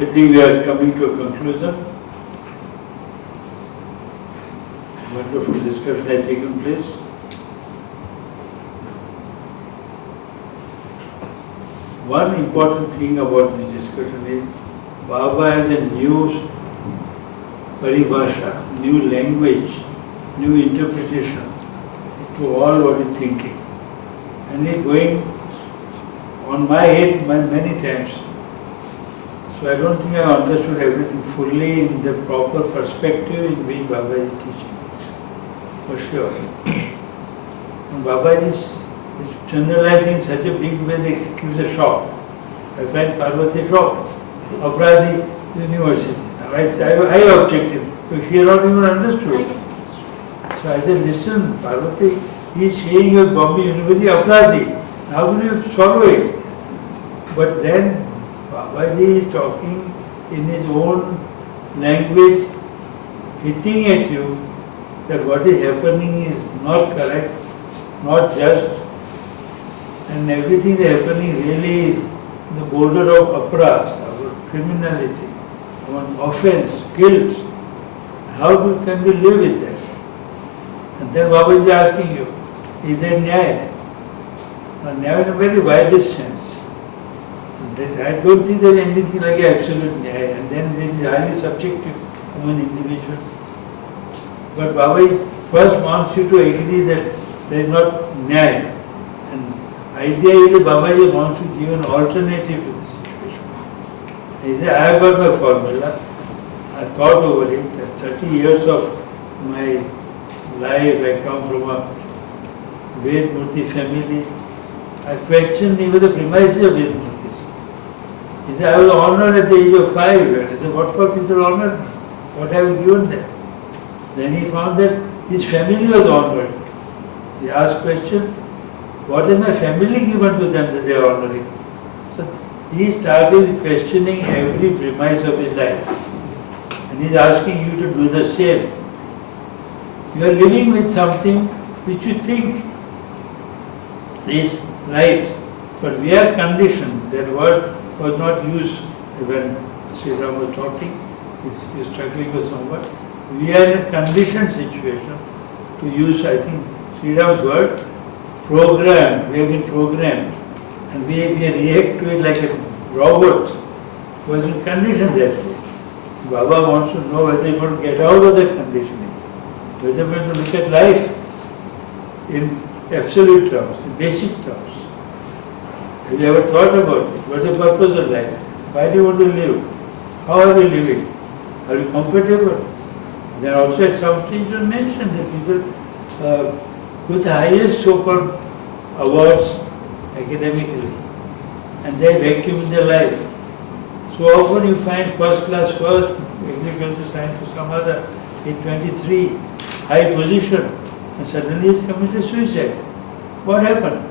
I think we are coming to a conclusion. Wonderful discussion has taken place. One important thing about this discussion is Baba has a new paribhasha, new language, new interpretation to all what he's thinking. And he's going on my head many times. So I don't think I understood everything fully in the proper perspective in which Baba is teaching. For sure. And Baba is generalizing in such a big way that it gives a shock. I find Parvati shocked. Apradi University. Now I objected. She had not even understood. So I said, listen, Parvati, he is saying your Bombay University Apradi. How will you swallow it? But then Babaji is talking in his own language, hitting at you that what is happening is not correct, not just, and everything is happening really in the border of aparadh, criminality, offense, guilt. How can we live with that? And then Babaji is asking you, is there nyaya? Now, nyaya in a very widest sense. I don't think there is anything like absolute nyaya, and then this is highly subjective among individuals. But Baba first wants you to agree that there is not nyaya. And idea is that Baba wants to give an alternative to the situation. He said, I have got my formula. I thought over it. 30 years of my life, I come from a Ved Murti family. I questioned even the premises of Ved Murtis. He said, I was honored at the age of 5. I said, what for people honored me? What have you given them? Then he found that his family was honored. He asked question, what has my family given to them that they are honoring? So he started questioning every premise of his life. And he is asking you to do the same. You are living with something which you think is right, but we are conditioned. That word was not used when Sri Ram was talking. He is struggling with somewhat. We are in a conditioned situation, to use, I think, Sri Ram's word, programmed. We have been programmed. And we react to it like a robot who has been conditioned that way. Baba wants to know whether you want to get out of that conditioning, whether you want to look at life in absolute terms, in basic terms. Have you ever thought about it? What is the purpose of life? Why do you want to live? How are you living? Are you comfortable? There are also some things you mentioned that people with the highest so-called awards academically, and they vacuum in their life. So often you find first class first, agriculture science or some other, in 23, high position, and suddenly he's committed suicide. What happened?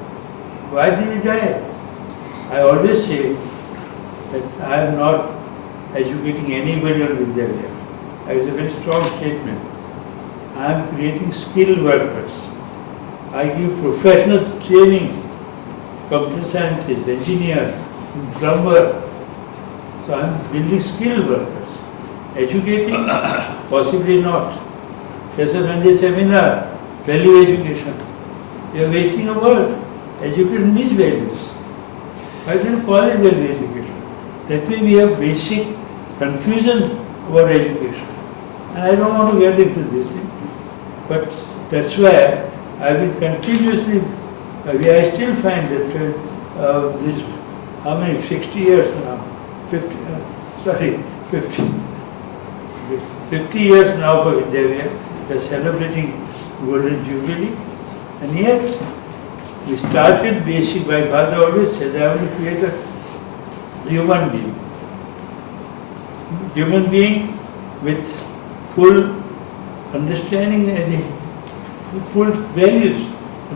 Why did he die? I always say that I am not educating anybody on Vidya. It's a very strong statement. I am creating skilled workers. I give professional training, computer scientists, engineers, plumber. So I am building skilled workers. Educating? Possibly not. Just as when they seminar, value education. You are wasting a word. Education needs values. Why do you call it value education? That way we have basic confusion about education. And I don't want to get into this thing. But that's why I've been continuously, I still find that this, how many, 60 years now, 50 years now for Vidya, we're celebrating Golden Jubilee. And yet, we started basic, my father always said, I want to create a human being. Human being with full understanding and full values.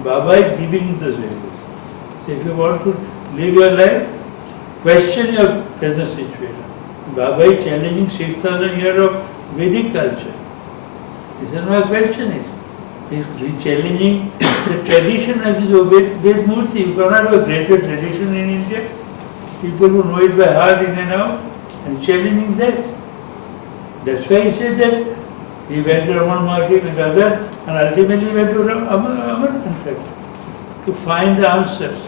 Baba is giving those values. So if you want to live your life, question your present situation. Baba is challenging 6,000 years of Vedic culture. This is my question is. He's challenging the tradition of his Ved Murti. You cannot have a greater tradition in India. People who know it by heart in and out. and challenging that. That's why he said that he went to Raman Maharshi with others and ultimately went to Amarnath to find the answers.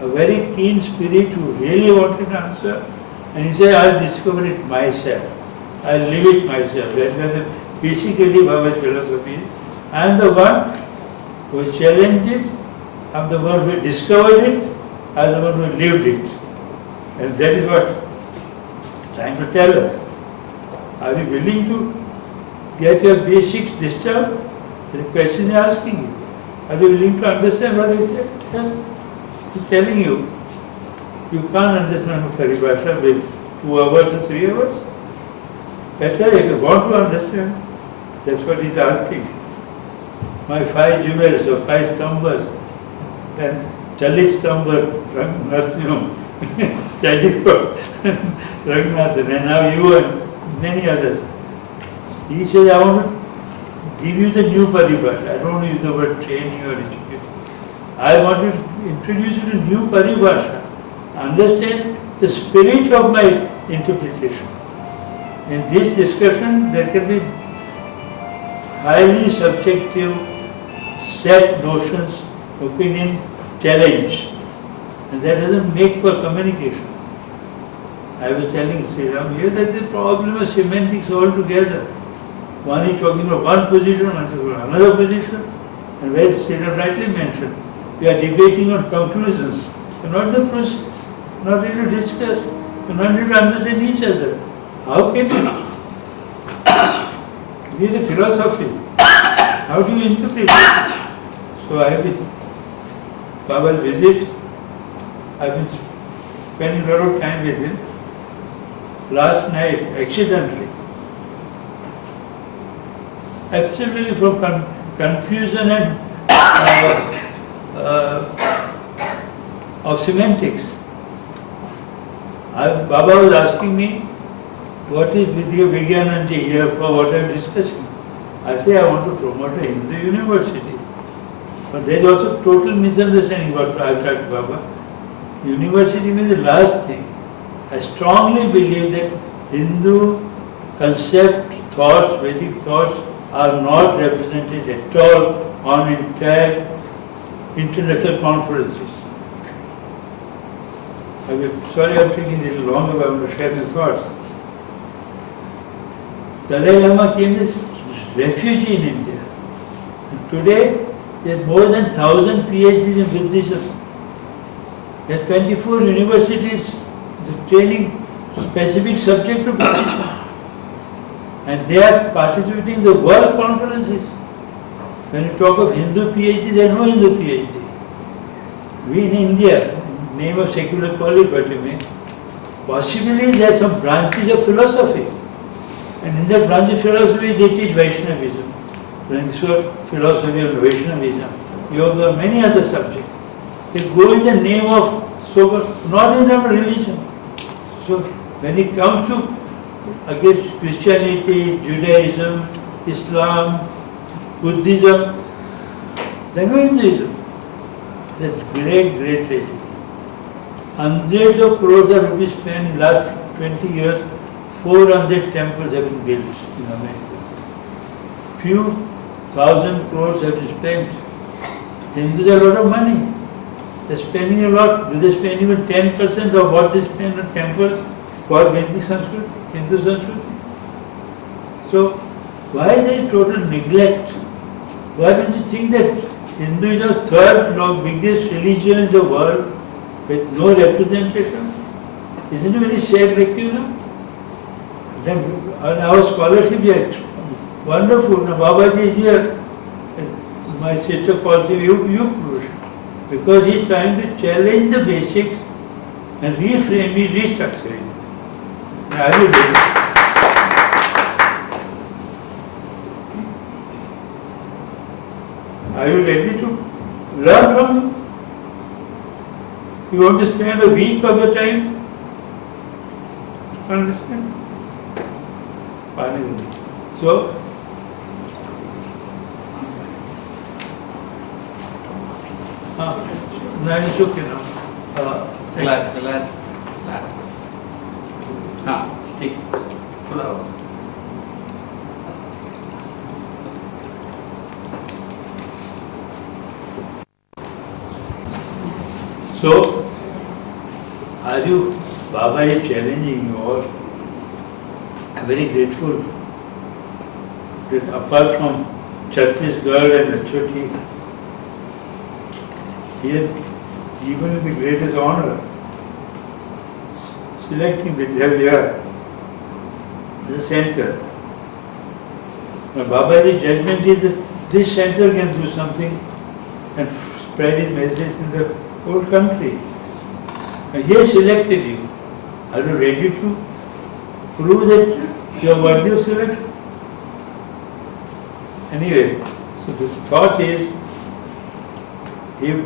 A very keen spirit who really wanted an answer, and he said, I'll discover it myself. I'll live it myself. That was basically Baba's philosophy. I am the one who challenged it, I am the one who discovered it, I am the one who lived it. And that is what he's trying to tell us. Are you willing to get your basics disturbed? The question is asking you. Are you willing to understand what he said? He's telling you. You can't understand Paribhasha with 2 hours or 3 hours. Better if you want to understand. That's what he's asking. My 5 jewels or 5 stambhas and Chalis stambha Narsimham studied for Rangnathan, and now you and many others. He says, I want to give you the new Paribhasha. I don't want to use the word training or education. I want to introduce you to new Paribhasha. Understand the spirit of my interpretation. In this discussion, there can be highly subjective, set notions, opinion, challenge. And that doesn't make for communication. I was telling Sri Ram here that the problem is semantics altogether. One is talking about one position, one is talking about another position. And where Sri Ram rightly mentioned, we are debating on conclusions, but not the process, not really to discuss, not really to understand each other. How can you? It is a philosophy. How do you interpret it? So I have been, Baba's visit, I have been spending a lot of time with him. Last night, accidentally, absolutely from confusion and of semantics. Baba was asking me, what is Vidya Vigyananji here for, what I am discussing? I say I want to promote a Hindu university. But there is also total misunderstanding what I have talked to Baba. University means the last thing. I strongly believe that Hindu concept, thoughts, Vedic thoughts are not represented at all on entire international conferences. Sorry, I'm taking a little longer, but I want to share my thoughts. Dalai Lama came as refugee in India. And today, there are more than 1,000 PhDs in Buddhism. There are 24 universities training specific subject to Buddhism. And they are participating in the world conferences. When you talk of Hindu PhD, there are no Hindu PhD. We in India, name of secular college, but you may, possibly there are some branches of philosophy. And in that branch of philosophy, they teach Vaishnavism, philosophy of Vaishnavism, yoga, many other subjects. They go in the name of, not in our religion. So when it comes to against Christianity, Judaism, Islam, Buddhism, then no Hinduism. That's great tragedy. Hundreds of crores of rupees spent in the last 20 years, 400 temples have been built in America. Few thousand crores have been spent. Hindus have a lot of money. They're spending a lot. Do they spend even 10% of what they spend on temples for Vedic Sanskrit, Hindu Sanskrit? So, why is there total neglect? Why don't you think that Hindu is the third biggest religion in the world with no representation? Isn't it very sad, reckoning? Then our scholarship is wonderful. Now Babaji is here. My sister calls him Purush, because he is trying to challenge the basics and reframe it, restructure it. I will do it. Are you ready to learn from him? You want to spend a week of your time? Understand? Finally. So, now it's okay now. Class. So, are you, Baba is challenging you all. I'm very grateful that apart from Chhattisgarh and Achoti, he has given me the greatest honor, selecting Vidya the center. Now Baba's judgment is that this center can do something and spread his message in the whole country. And he has selected you. Are you ready to prove that you are worthy of selection? Anyway, so the thought is, if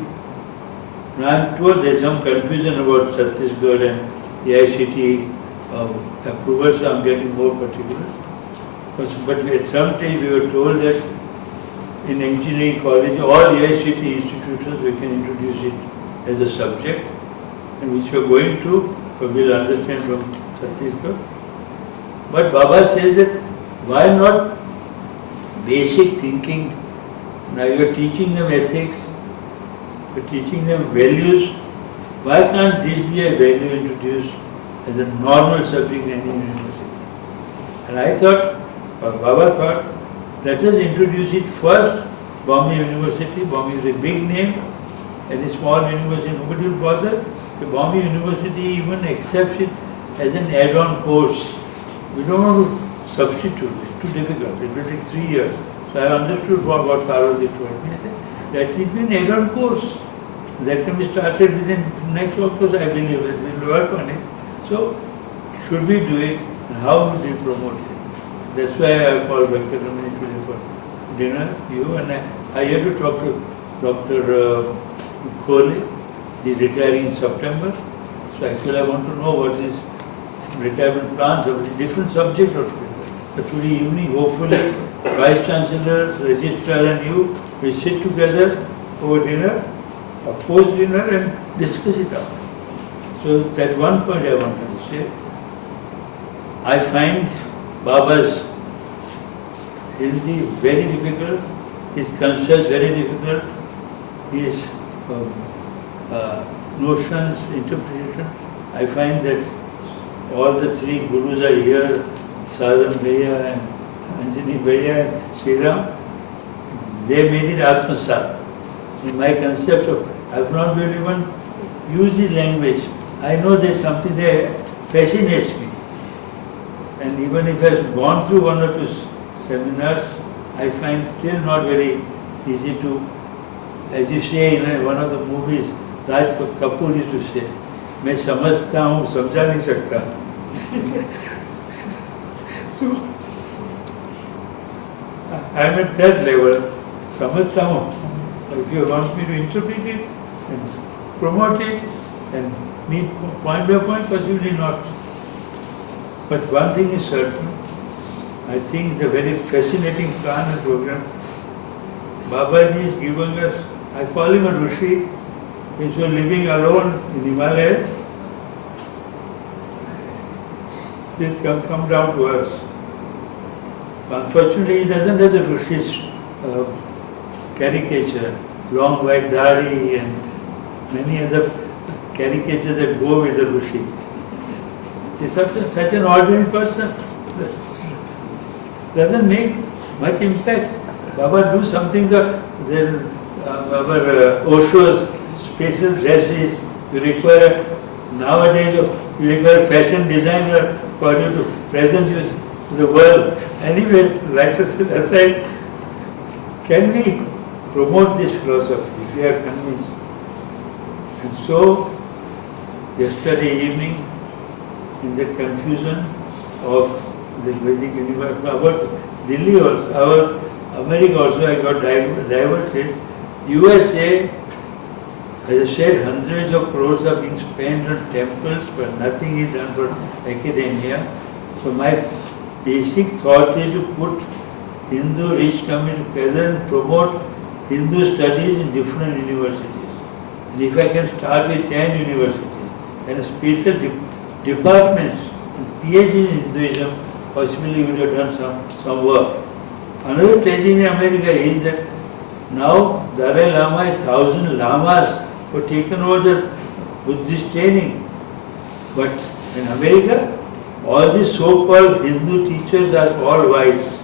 now I'm told there's some confusion about Chhattisgarh and the ICT approval, so I'm getting more particular. But at some stage we were told that in engineering college, all AICT institutions, we can introduce it as a subject, and which we are going to, but we'll understand from Chhattisgarh. But Baba says that why not basic thinking? Now you are teaching them ethics, you are teaching them values. Why can't this be a value introduced as a normal subject in any university? And I thought, or Baba thought, let us introduce it first, Bombay University. Bombay is a big name, and a small university, nobody will bother. The Bombay University even accepts it as an add-on course. We don't want to substitute, it's too difficult, it will take 3 years. So I understood what Parvati told me. I said, that will be an add-on course. That can be started within next course, I believe, we will work on it. So, should we do it, and how would we promote it? That's why I called Venkatamani today for dinner, you and I had to talk to Dr. Khole. He's retiring in September. So actually I want to know what his retirement plans are, a different subject altogether. But today evening, hopefully, Vice Chancellor, Registrar and you will sit together over dinner, or post dinner, and discuss it out. So that one point I wanted to say. I find Baba's Hindi very difficult, his concepts very difficult, his notions, interpretation. I find that all the three gurus are here, Sadhan Bhaiya and Anjani Bhaiya and Sriram. They made it Atmasat. In my concept of, I've not really even used the language. I know there's something that fascinates me. And even if I've gone through one or two seminars, I find still not very easy to, as you say in one of the movies, Raj Kapoor used to say, मैं समझता हूँ समझा नहीं सकता. So I'm at that level. समझता हूँ. If you want me to interpret it and promote it and meet point by point, possibly not. But one thing is certain, I think the very fascinating plan and program Babaji is giving us. I call him a Rishi. He's living alone in Himalayas. Please come down to us. Unfortunately, he doesn't have the Rishi's caricature, long white dari and many other caricatures that go with the Rishi. He's such an ordinary person. Doesn't make much impact. Baba do something that our Osho's special dresses, you require nowadays you require fashion designer for you to present you to the world. Anyway, writers aside, can we promote this philosophy? We are convinced. And so, yesterday evening, in the confusion of the Vedic universe, about Delhi also, our America also, I got diverted. USA, as I said, hundreds of crores are being spent on temples, but nothing is done for academia. So my basic thought is to put Hindu rich community together and promote Hindu studies in different universities. And if I can start with 10 universities and special departments, PhD in Hinduism, possibly we would have done some work. Another tragedy in America is that now Dalai Lama, 1,000 lamas were taken over the Buddhist training. But in America, all these so-called Hindu teachers are all whites.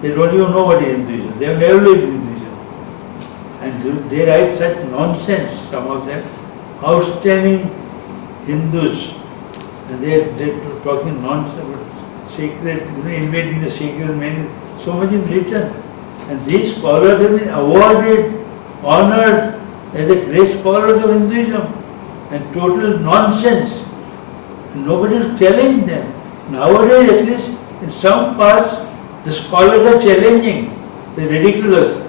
They don't even know what is Hinduism. They have never lived Hinduism. And they write such nonsense, some of them, outstanding Hindus. And they're talking nonsense about sacred, invading the sacred man. So much is written. And these scholars have been awarded, honored as the great scholars of Hinduism. And total nonsense. Nobody is telling them. Nowadays, at least in some parts, the scholars are challenging. They're ridiculous.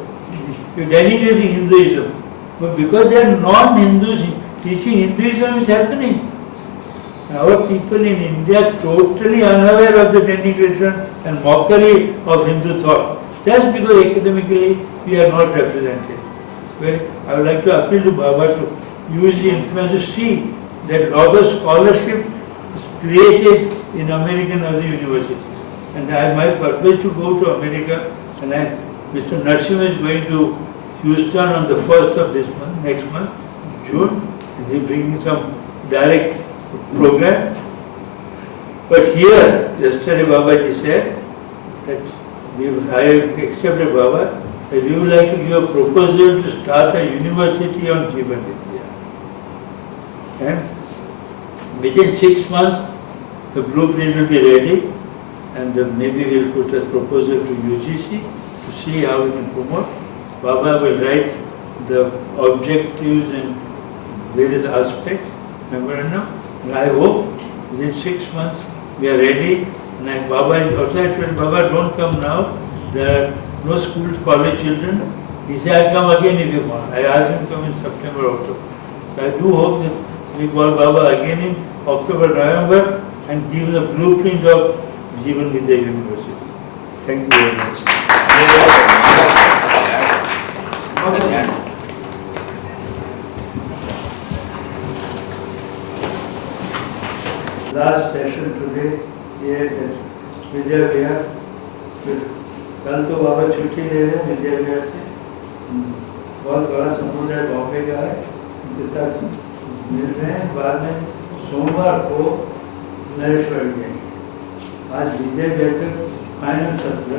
You're denigrating Hinduism. But because they are non-Hindus, teaching Hinduism is happening. Our people in India are totally unaware of the denigration and mockery of Hindu thought. Just because academically we are not represented. Well, I would like to appeal to Baba to use the influence to see that lot of scholarship is created in American other universities. And my purpose to go to America, and Mr. Narsimha is going to Houston on the 1st of this month, next month, June, and he's bringing some direct program. But here, yesterday Babaji said that I accepted Baba, that we would like to give a proposal to start a university on Jivan Vidya. And within 6 months, the blueprint will be ready, and maybe we'll put a proposal to UGC to see how we can promote. Baba will write the objectives and various aspects, memorandum. And I hope within 6 months we are ready. And Baba is outside, I told Baba, don't come now. There are no school, college children. He said, I'll come again if you want. I asked him to come in September, October. So I do hope that we call Baba again in October, November and give the blueprint of Jivan Vidya University. Thank you very much. Last session today here at Vidya Vihar. कल तो बाबा छुट्टी ले रहे हैं विद्या विहार से, बहुत बड़ा समुदाय बॉम्बे का है, उनके साथ मिल रहे हैं। बाद में सोमवार को नरेश्वर जाएंगे। आज विद्या विहार का फाइनल सत्र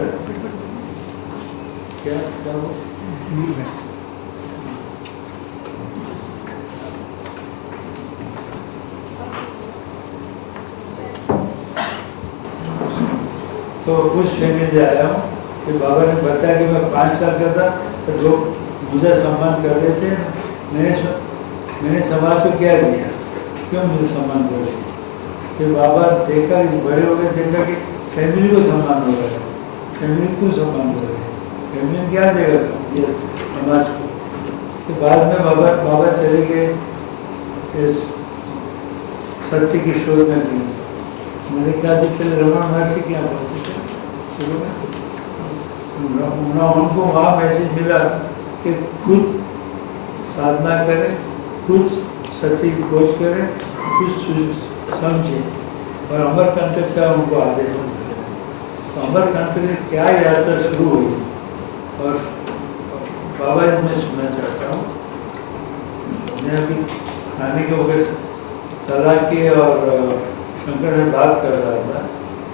क्या तो उस फैमिली से आया हूँ कि बाबा ने बताया कि मैं 5 साल का था तो लोग मुझे सम्मान कर रहे थे। मैंने समाज को क्या दिया, क्यों मुझे सम्मान कर रहे? फिर बाबा देखा कि बड़े हो गए, देखा कि फैमिली को सम्मान हो रहा है, फैमिली को सम्मान कर रहे हैं, फैमिली क्या देगा समाज को। तो बाद में बाबा चले गए इस सत्य की शोध में की। मैंने कहा कि पहले रमन महर्षि क्या बोलते थे शुरू में, उनको वहाँ मैसेज मिला कि खुद साधना करें, खुद सत्य की खोज करें, खुद समझें और अमरकंटक का उनको आदेश मिला। तो अमरकंटक में क्या यात्रा शुरू हुई और बाबा जी मैं सुनना चाहता हूँ। मैं अभी खाने के वक्त तला के और शंकर में बात कर रहा था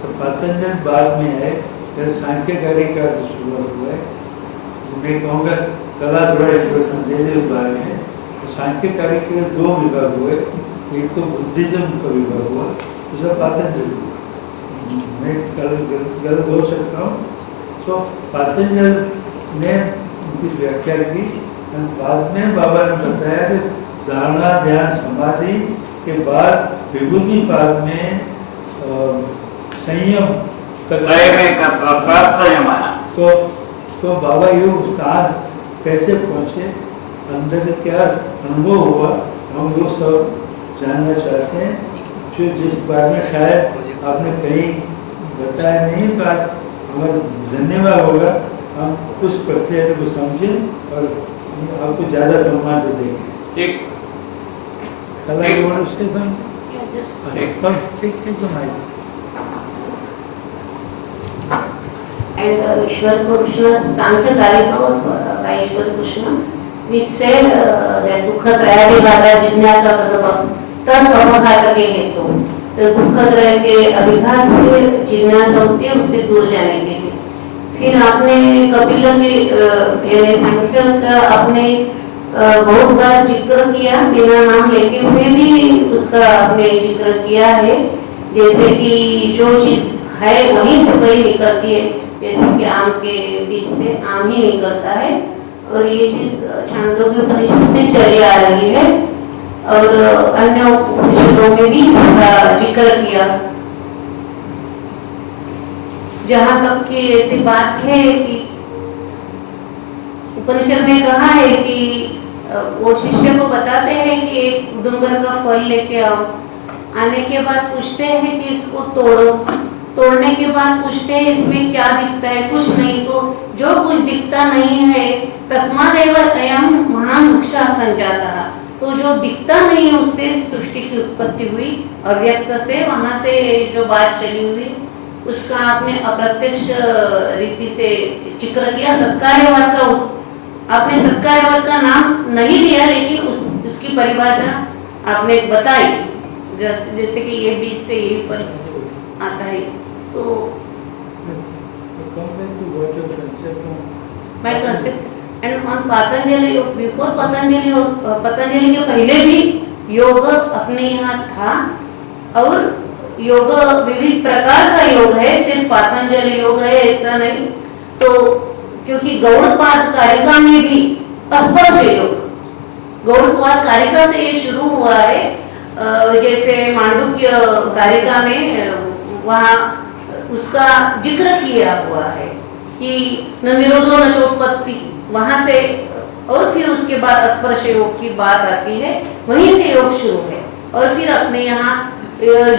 तो पतंजल बाद में है, फिर सांख्यकारी का शुरुआत हुआ है। मैं कहूँगा कला थोड़ा एक्सप्रेशन दे दे उस बारे में। तो सांख्यकारी के 2 विभाग हुए, एक तो बुद्धिज्म का विभाग हुआ, दूसरा पतंजल हुआ। मैं गलत हो सकता हूँ। तो पतंजल ने उनकी व्याख्या की और बाद में बाबा ने बताया कि धारणा ध्यान समाधि के बाद विभूति पाद में संयम तो बाबा ये उस्ताद कैसे पहुँचे, अंदर से क्या अनुभव हुआ, हम वो सब जानना चाहते हैं। जो जिस बारे में शायद आपने कहीं बताया नहीं, तो आज हमारा धन्यवाद होगा हम उस प्रक्रिया को समझें और आपको ज़्यादा सम्मान से देंगे। ठीक कला के वर्ड उससे समझें। And Ishwar Krishna Sankhya Karika was by Ishwar Krishna. निश्चय दुःखत्रयाभिघाता जिज्ञासा तद अपघातके हेतु, तो दुःखत्रय के अभिघात से जिज्ञासा होती है, उससे दूर जाने के लिए। फिर आपने कपिल के सांख्य का आपने बहुत बार जिक्र किया, बिना नाम लेके हुए भी उसका आपने जिक्र किया है। जैसे कि जो चीज है वहीं से वही निकलती है, जैसे कि आम के बीज से आम ही निकलता है, और ये चीज छांदोग्य उपनिषद से चली आ रही है और अन्य उपनिषदों में भी इसका जिक्र किया। जहां तक कि ऐसी बात है कि उपनिषद में कहा है कि वो शिष्य को बताते हैं कि एक उदुम्बर का फल लेके आओ, आने के बाद पूछते हैं कि इसको तोड़ो, तोड़ने के बाद पूछते हैं इसमें क्या दिखता है, कुछ नहीं, तो जो कुछ दिखता नहीं है तस्मादेव अयं महान वृक्षः संजातः, तो जो दिखता नहीं है उससे सृष्टि की उत्पत्ति हुई, अव्यक्त से, वहां से जो बात चली हुई उसका आपने अप्रत्यक्ष रीति से जिक्र किया। सत्कार्यवाद का आपने सत्कार्यवाद का नाम नहीं लिया, लेकिन उसकी परिभाषा आपने बताई, जैसे कि ये बीज से यही फल आता है। तो my concept and on Patanjali, before Patanjali के पहले भी योग अपने यहाँ था, और योग विविध प्रकार का योग है, सिर्फ पातंजलि योग है ऐसा नहीं। तो क्योंकि गौड़पाद कारिका में भी स्पर्श योग, गौड़पाद कारिका से ये शुरू हुआ है। जैसे मांडुक्य कारिका में वहाँ उसका जिक्र किया हुआ है कि न निरोधो न चोत्पत्ति, वहां से, और फिर उसके बाद स्पर्श योग की बात आती है, वहीं से योग शुरू है। और फिर अपने यहाँ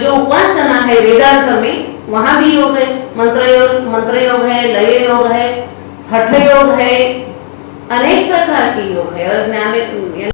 जो उपासना है वेदांत में, वहां भी योग है, मंत्र योग है, लय योग है, हठ योग है, अनेक प्रकार के योग है। और ज्ञान